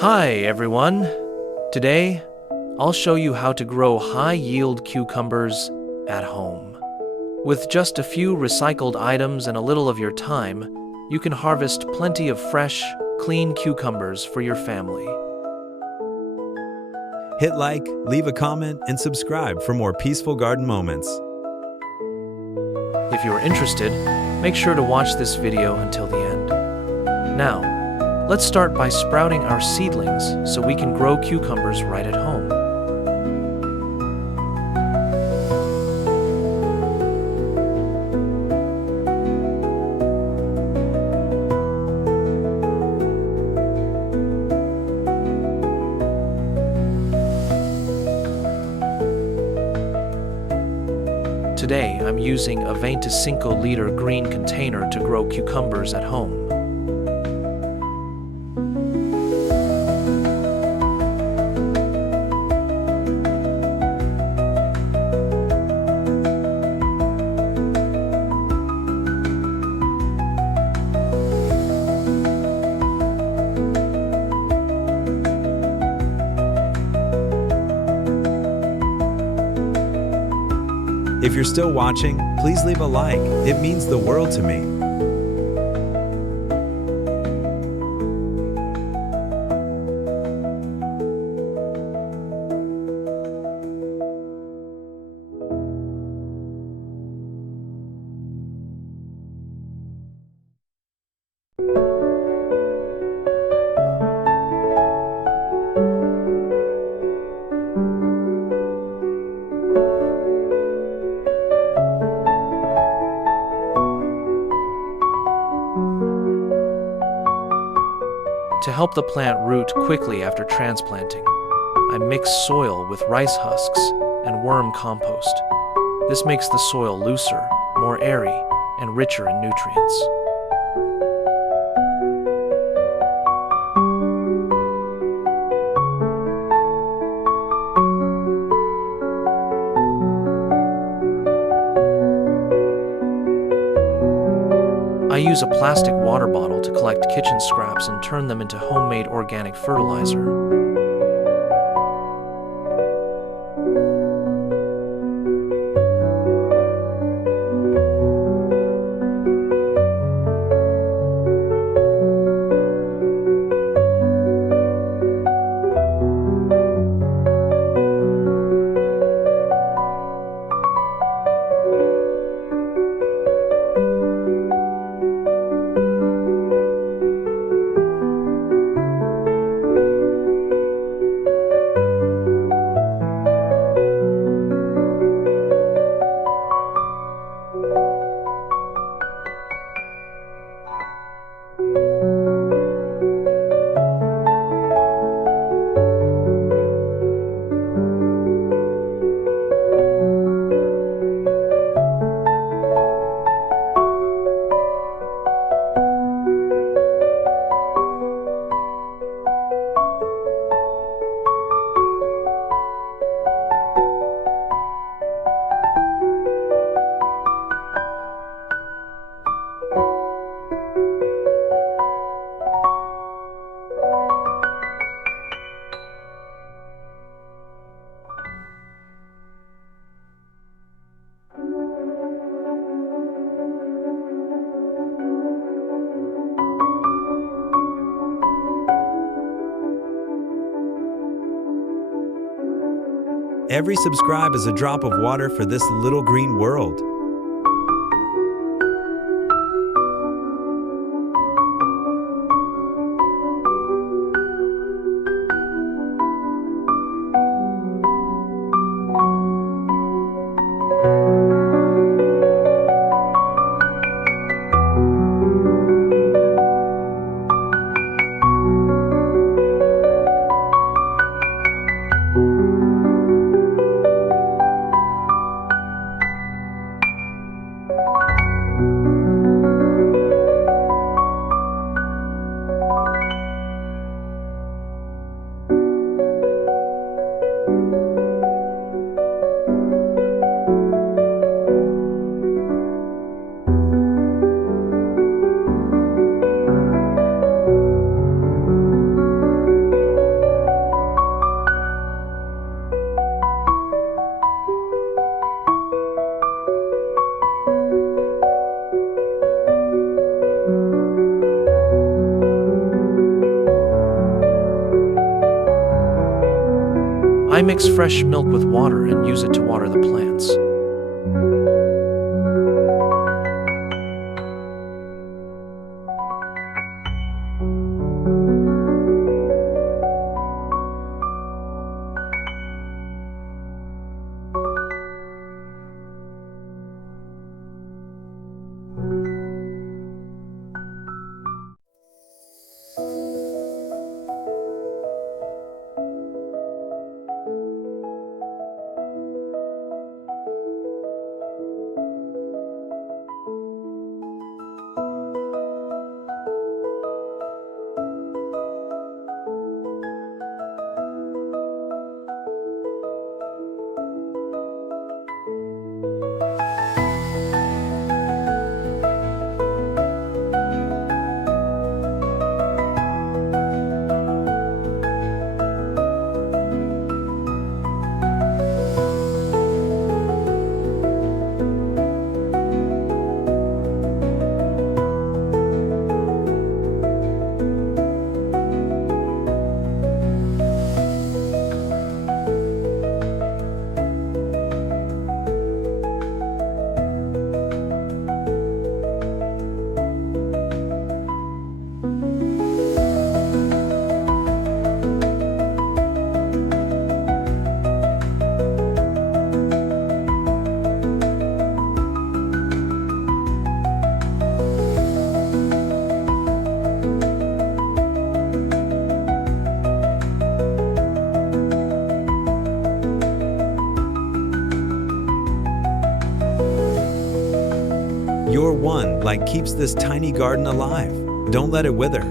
Hi everyone! Today, I'll show you how to grow high-yield cucumbers at home. With just a few recycled items and a little of your time, you can harvest plenty of fresh, clean cucumbers for your family. Hit like, leave a comment, and subscribe for more peaceful garden moments. If you're interested, make sure to watch this video until the end. Now, let's start by sprouting our seedlings so we can grow cucumbers right at home. Today, I'm using a 25-liter green container to grow cucumbers at home. If you're still watching, please leave a like. It means the world to me. To help the plant root quickly after transplanting, I mix soil with rice husks and worm compost. This makes the soil looser, more airy, and richer in nutrients. I use a plastic water bottle to collect kitchen scraps and turn them into homemade organic fertilizer. Every subscribe is a drop of water for this little green world. I mix fresh milk with water and use it to water the plants. Your one light keeps this tiny garden alive. Don't let it wither.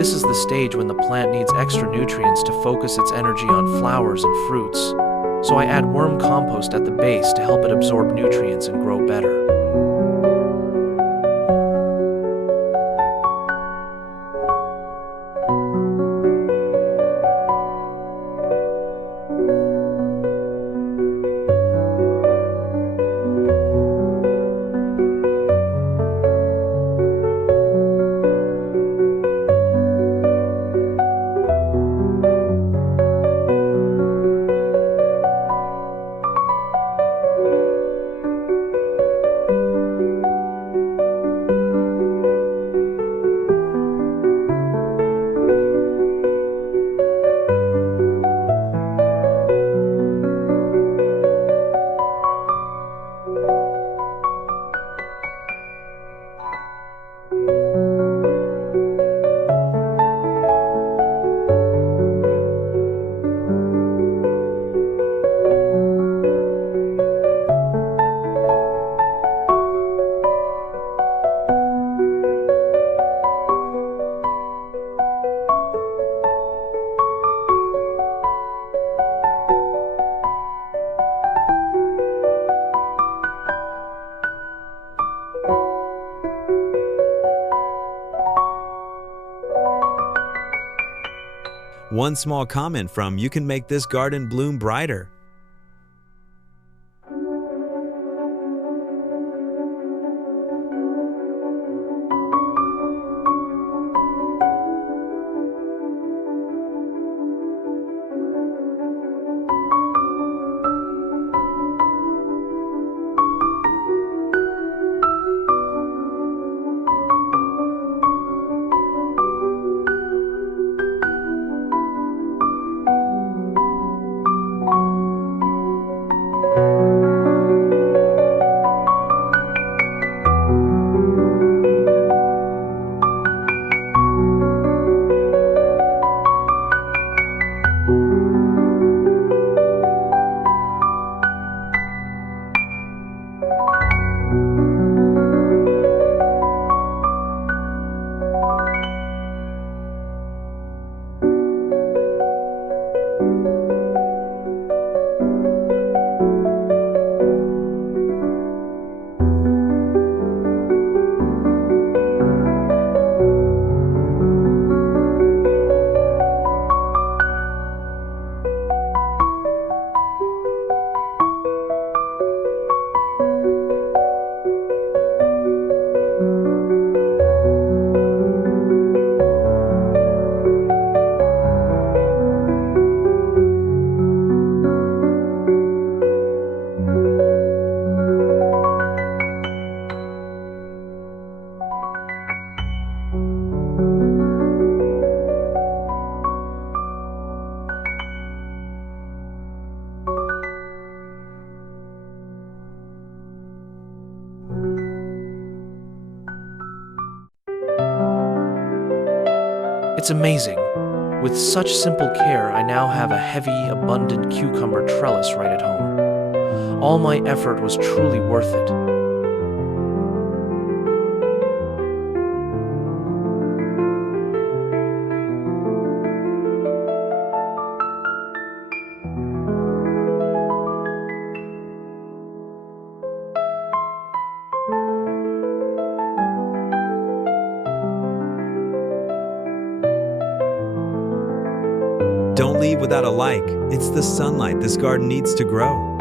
This is the stage when the plant needs extra nutrients to focus its energy on flowers and fruits. So I add worm compost at the base to help it absorb nutrients and grow better. One small comment from you can make this garden bloom brighter. It's amazing. With such simple care, I now have a heavy, abundant cucumber trellis right at home. All my effort was truly worth it. Don't leave without a like. It's the sunlight this garden needs to grow.